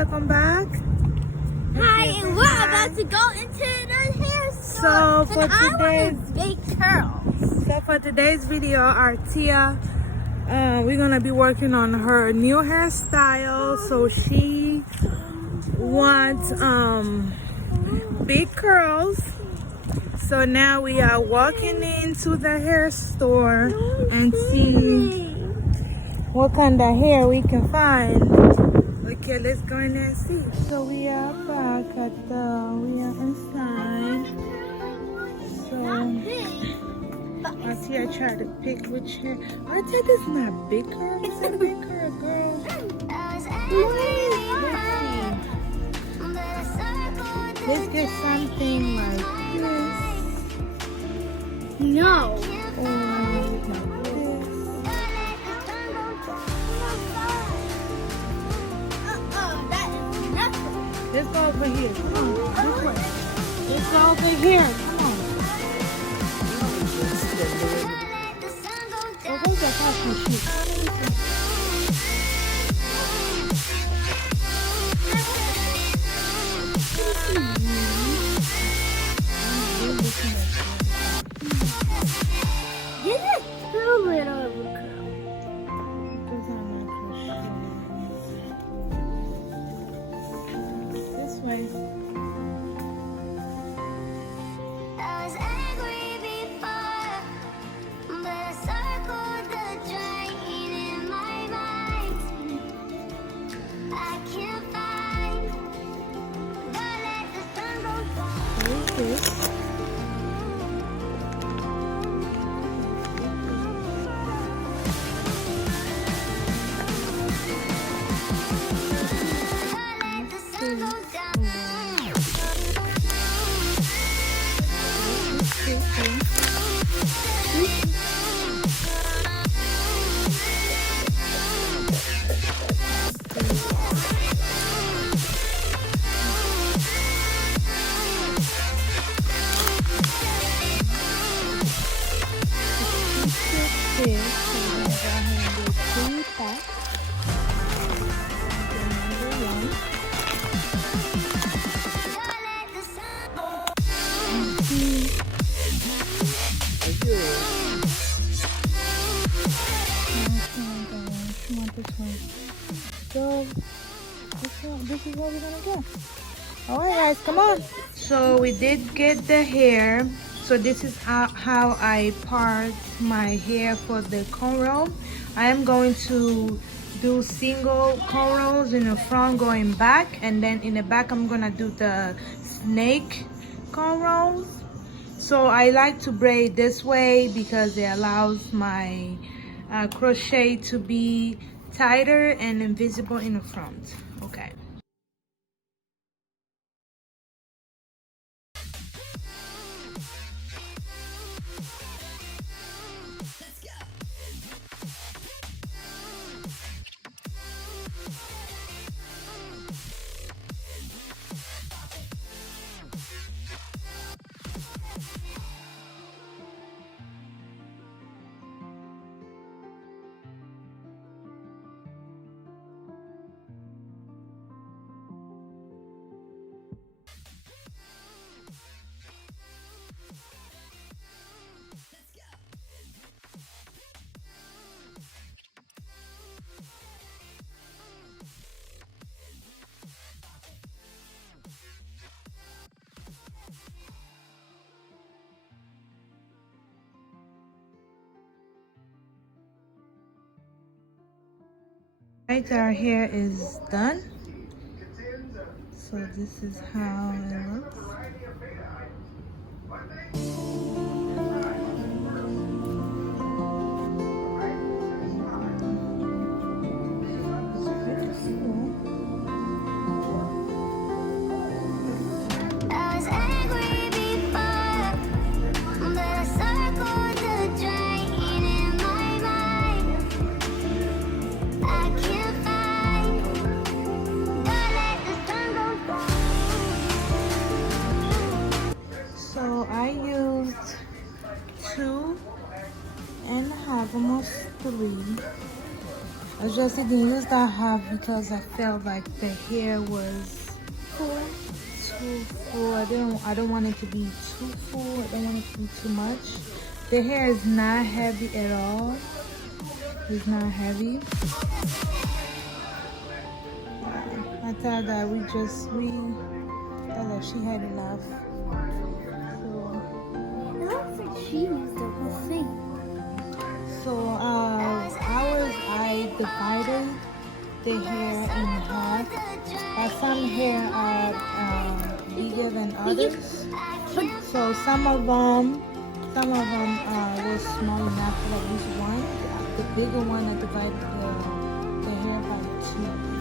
welcome back. Hi, and we're about to go into the hair store. So for today's video, our Tia, we're gonna be working on her new hairstyle. So she wants big curls. So now we are walking into the hair store and see what kind of hair we can find. Okay, let's go in there and see. So we are back we are inside. So I see I try to pick which hair. I think it's not big curl, it's a big curl, girl. Let's get something like this. No. Let's go over here. Come on, this way. Let's go over here. Come on. Oh, where's that fashion shoot? Give it too little of a curl. This way. I was angry before, but I circled the drain in my mind. I can't find, don't let the sun go down. What is this? So this is what we're gonna get. All right, guys, come on. So we did get the hair. So this is how I part my hair for the cornrow. I am going to do single cornrows in the front going back, and then in the back I'm gonna do the snake cornrows. So I like to braid this way because it allows my crochet to be tighter and invisible in the front. Okay. Right, our hair is done. So this is how it looks. I was angry before, but I circled the drain in my mind. I can't find, don't let the sun go down. So I used 2.5, almost 3 I just didn't use that half because I felt like the hair was too full. I don't want it to be too full. I don't want it to be too much. The hair is not heavy at all. It's not heavy. I thought that we thought that she had enough. It looks like she used the whole thing. So I divided the hair in half. Some hair are bigger than others. So some of them was small enough, like this one. The bigger one, I divided the hair by two.